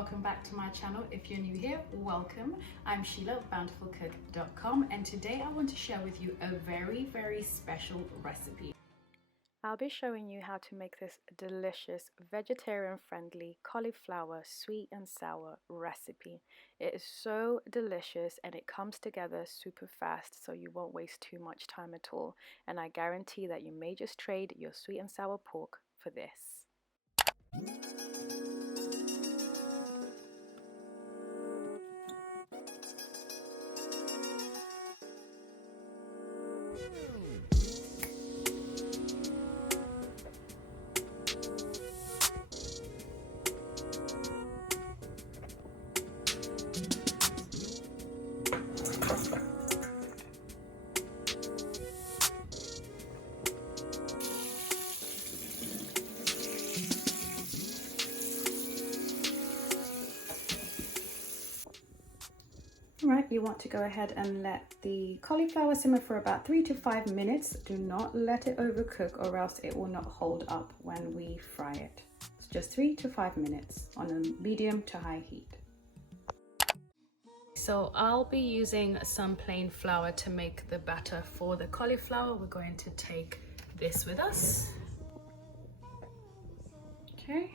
welcome back to my channel. If you're new here, welcome. I'm Sheila, bountifulcook.com, and today I want to share with you a very special recipe. I'll be showing you how to make this delicious vegetarian friendly cauliflower sweet and sour recipe. It is so delicious and it comes together super fast, so you won't waste too much time at all, and I guarantee that you may just trade your sweet and sour pork for this. Alright, you want to go ahead and let the cauliflower simmer for about 3 to 5 minutes. Do not let it overcook or else it will not hold up when we fry it. It's just 3 to 5 minutes on a medium to high heat. So I'll be using some plain flour to make the batter for the cauliflower. We're going to take this with us. Okay,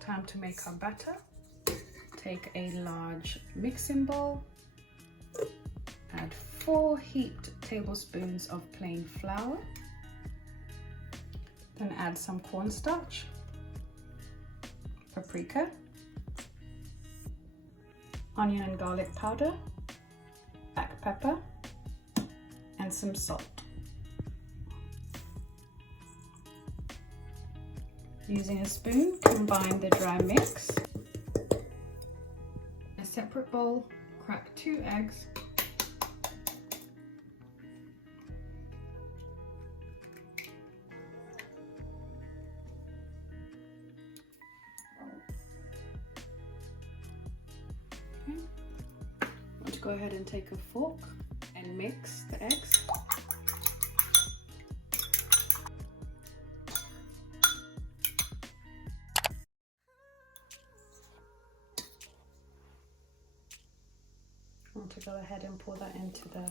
time to make our batter. Take a large mixing bowl, add 4 heaped tablespoons of plain flour, then add some cornstarch, paprika, onion and garlic powder, black pepper, and some salt. Using a spoon, combine the dry mix. Separate bowl, crack 2 eggs, okay. Want to go ahead and take a fork and mix the eggs. I want to go ahead and pour that into the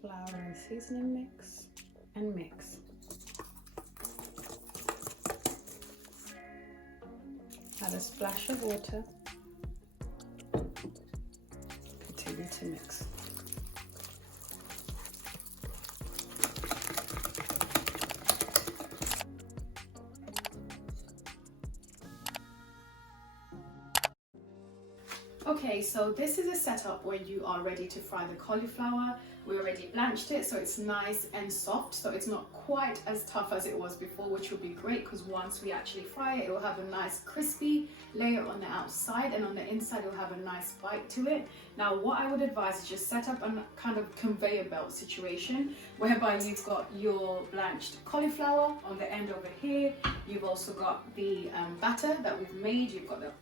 flour and seasoning mix and mix. Add a splash of water. Continue to mix. Okay, so this is a setup where you are ready to fry the cauliflower. We already blanched it, so it's nice and soft, so it's not quite as tough as it was before, which will be great because once we actually fry it, it will have a nice crispy layer on the outside, and on the inside it will have a nice bite to it. Now what I would advise is just set up a kind of conveyor belt situation whereby you've got your blanched cauliflower on the end over here. You've also got the batter that we've made. You've got the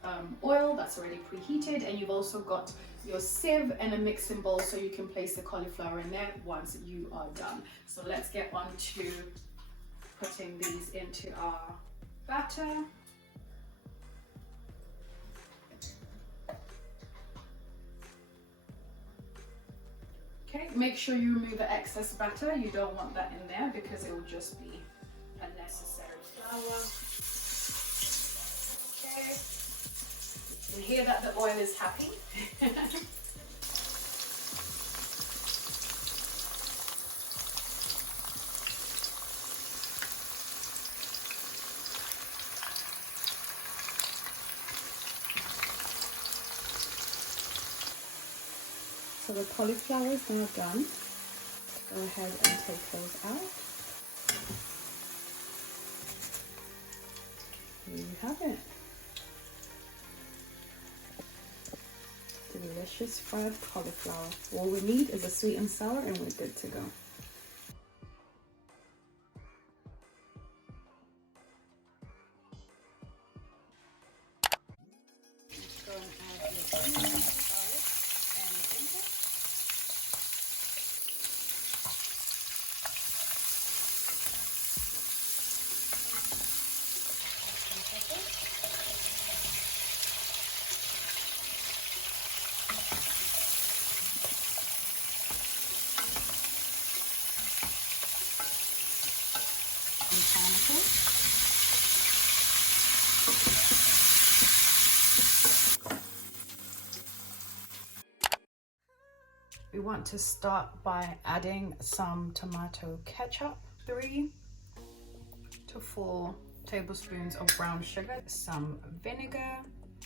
oil that's already preheated, and you've also got your sieve and a mixing bowl so you can place the cauliflower in there once you are done. So let's get on to putting these into our batter. Okay, make sure you remove the excess batter. You don't want that in there because it will just be unnecessary flour. Okay, you can hear that the oil is happy. So the cauliflower is now done. Go ahead and take those out. There you have it. Delicious fried cauliflower. All we need is a sweet and sour and we're good to go. Go and add your onion, garlic, and ginger. We want to start by adding some tomato ketchup, 3 to 4 tablespoons of brown sugar, some vinegar,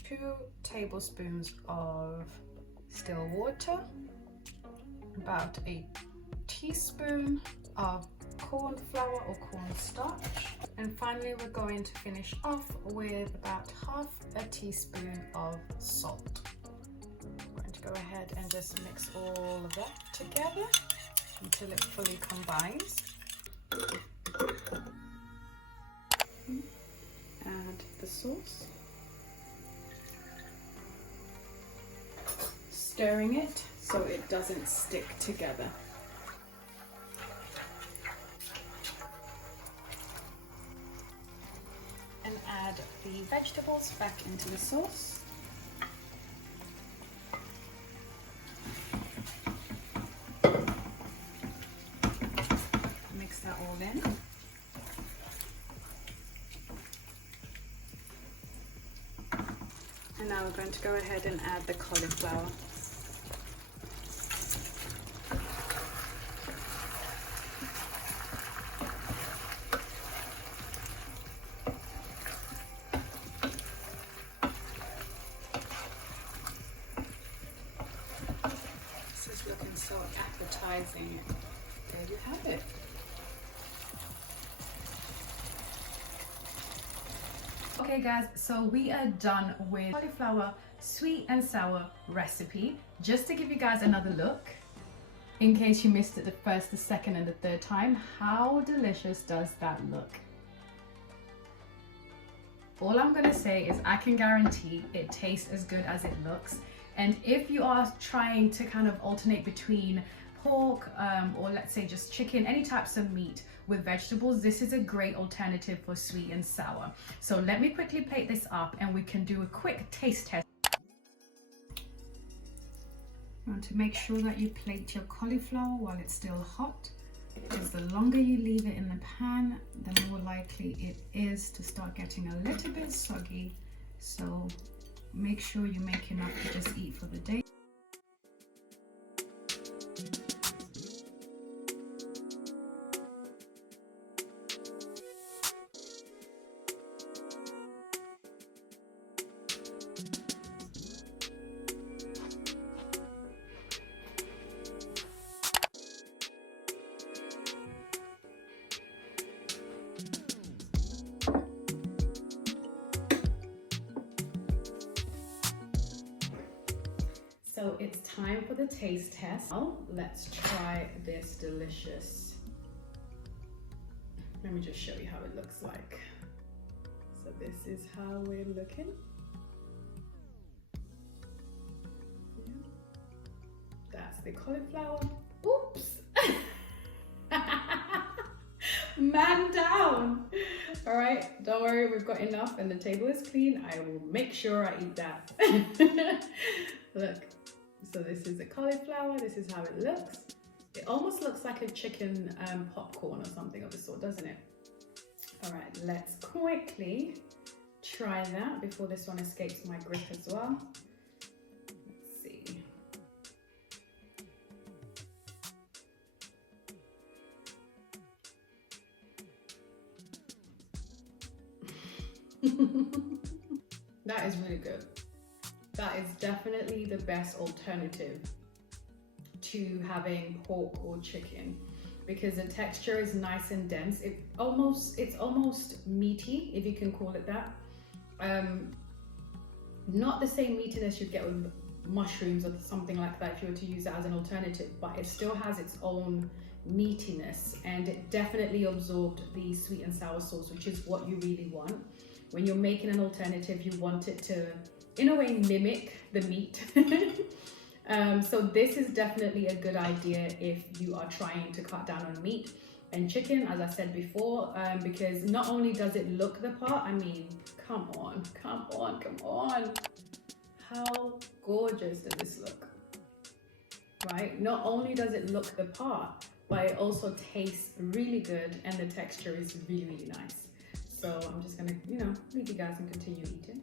2 tablespoons of still water, about a teaspoon of cornflour or cornstarch, and finally we're going to finish off with about half a teaspoon of salt. I'm going to go ahead and just mix all of that together until it fully combines. Add the sauce, stirring it so it doesn't stick together. And add the vegetables back into the sauce. Mix that all in. And now we're going to go ahead and add the cauliflower. This is looking so appetizing. There you have it. Okay guys, so we are done with cauliflower sweet and sour recipe. Just to give you guys another look, in case you missed it the first, the second and the third time, how delicious does that look? All I'm gonna say is I can guarantee it tastes as good as it looks. And if you are trying to kind of alternate between pork or let's say just chicken, any types of meat with vegetables, this is a great alternative for sweet and sour. So let me quickly plate this up and we can do a quick taste test. You want to make sure that you plate your cauliflower while it's still hot, because the longer you leave it in the pan, the more likely it is to start getting a little bit soggy. So make sure you make enough to just eat for the day. So it's time for the taste test. Now, let's try this delicious. Let me just show you how it looks like. So this is how we're looking. Yeah. That's the cauliflower. Oops! Man down! All right, don't worry, we've got enough and the table is clean. I will make sure I eat that. Look. So this is the cauliflower, this is how it looks. It almost looks like a chicken popcorn or something of the sort, doesn't it? All right, let's quickly try that before this one escapes my grip as well. Let's see. That is really good. That is definitely the best alternative to having pork or chicken, because the texture is nice and dense. It's almost meaty, if you can call it that. Not the same meatiness you'd get with mushrooms or something like that if you were to use that as an alternative, but it still has its own meatiness, and it definitely absorbed the sweet and sour sauce, which is what you really want. When you're making an alternative, you want it to, in a way, mimic the meat. So this is definitely a good idea if you are trying to cut down on meat and chicken, as I said before, because not only does it look the part, I mean, come on. How gorgeous does this look, right? Not only does it look the part, but it also tastes really good and the texture is really, really nice. So I'm just gonna, leave you guys and continue eating.